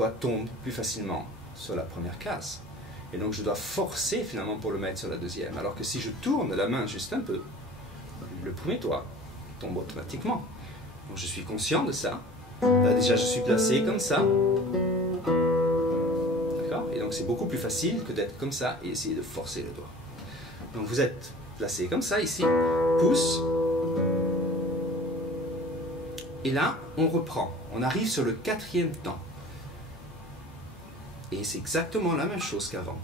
doigt tombe plus facilement sur la première case. Et donc je dois forcer finalement pour le mettre sur la deuxième. Alors que si je tourne la main juste un peu, le premier doigt tombe automatiquement. Donc je suis conscient de ça. Là déjà je suis placé comme ça. D'accord? Et donc c'est beaucoup plus facile que d'être comme ça et essayer de forcer le doigt. Donc vous êtes placé comme ça ici, pouce. Et là on reprend. On arrive sur le quatrième temps. Et c'est exactement la même chose qu'avant.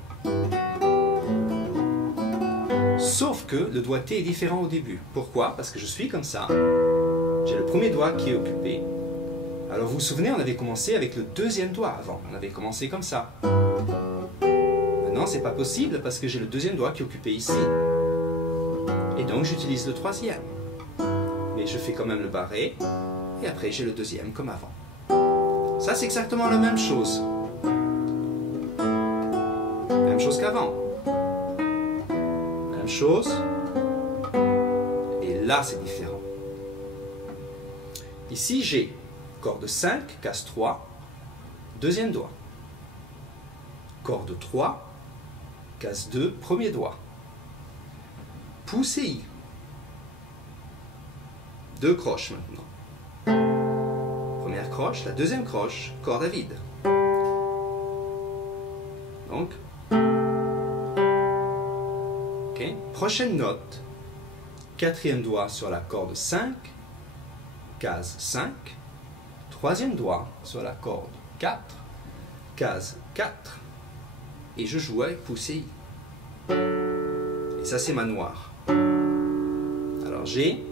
Sauf que le doigté est différent au début. Pourquoi? Parce que je suis comme ça. J'ai le premier doigt qui est occupé. Alors vous vous souvenez, on avait commencé avec le deuxième doigt avant. On avait commencé comme ça. Maintenant, c'est pas possible parce que j'ai le deuxième doigt qui est occupé ici. Et donc, j'utilise le troisième. Mais je fais quand même le barré. Et après, j'ai le deuxième comme avant. Ça, c'est exactement la même chose. Même chose qu'avant. Même chose. Et là, c'est différent. Ici, j'ai corde 5, case 3, deuxième doigt. Corde 3, case 2, premier doigt. Pouce et I. Deux croches maintenant. Première croche, la deuxième croche, corde à vide. Donc, ok. Prochaine note, quatrième doigt sur la corde 5, case 5, troisième doigt sur la corde 4, case 4, et je joue avec pouce et I. Et ça c'est ma noire. Alors j'ai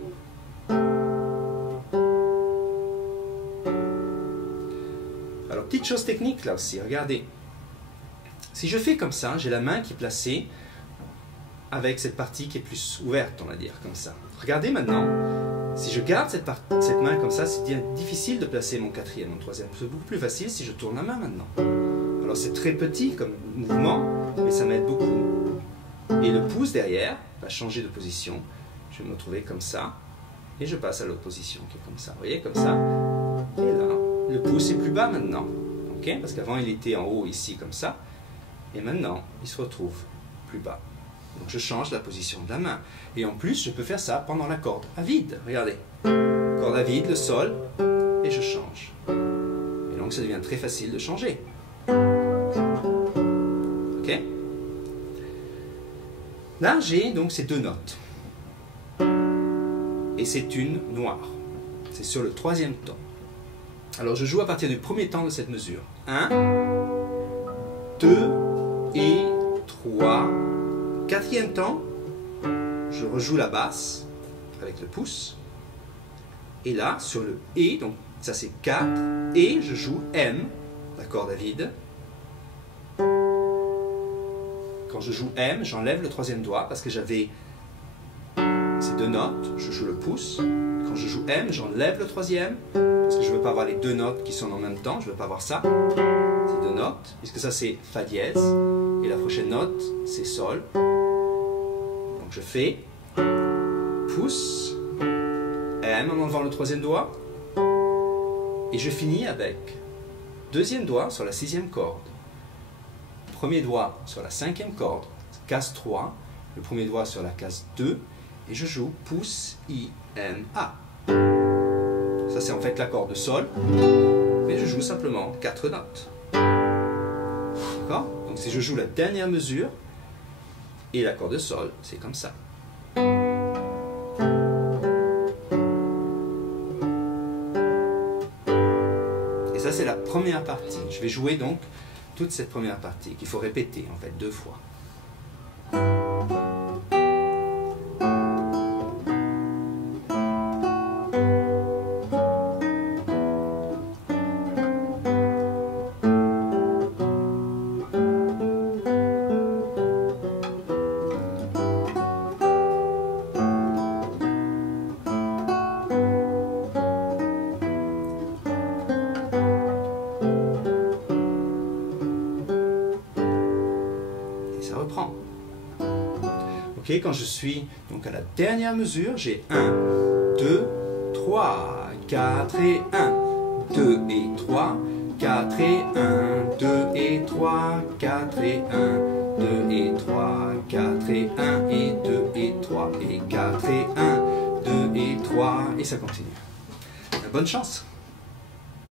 alors petite chose technique là aussi, regardez. Si je fais comme ça, j'ai la main qui est placée avec cette partie qui est plus ouverte, on va dire, comme ça. Regardez maintenant, si je garde cette main comme ça, c'est difficile de placer mon quatrième, mon troisième. C'est beaucoup plus facile si je tourne la main maintenant. Alors c'est très petit comme mouvement, mais ça m'aide beaucoup. Et le pouce derrière va changer de position. Je vais me retrouver comme ça, et je passe à l'autre position qui est comme ça. Vous voyez, comme ça. Et là, le pouce est plus bas maintenant. Okay? Parce qu'avant il était en haut ici, comme ça. Et maintenant, il se retrouve plus bas. Donc je change la position de la main. Et en plus, je peux faire ça pendant la corde à vide. Regardez. Corde à vide, le sol, et je change. Et donc ça devient très facile de changer. Ok? Là, j'ai donc ces deux notes. Et c'est une noire. C'est sur le troisième temps. Alors je joue à partir du premier temps de cette mesure. 1, 2 et 3. Quatrième temps, je rejoue la basse avec le pouce. Et là, sur le E, donc ça c'est 4, et je joue M, la corde à vide. Quand je joue M, j'enlève le troisième doigt parce que j'avais ces deux notes, je joue le pouce. Quand je joue M, j'enlève le troisième parce que je ne veux pas avoir les deux notes qui sont en même temps, je ne veux pas avoir ça. Ces deux notes, puisque ça c'est Fa dièse, et la prochaine note c'est Sol. Donc je fais pouce, M en enlevant le troisième doigt, et je finis avec deuxième doigt sur la sixième corde, premier doigt sur la cinquième corde, case 3, le premier doigt sur la case 2, et je joue pouce, I, M, A. Ça c'est en fait l'accord de Sol, mais je joue simplement 4 notes. D'accord? Donc si je joue la dernière mesure, et l'accord de Sol, c'est comme ça. Et ça c'est la première partie. Je vais jouer donc toute cette première partie, qu'il faut répéter en fait 2 fois. Okay, quand je suis donc à la dernière mesure, j'ai 1, 2, 3, 4 et 1, 2 et 3, 4 et 1, 2 et 3, 4 et 1, 2 et 3, 4 et 1 et 2 et 3 et 4 et 1, 2 et 3 et ça continue. Bonne chance!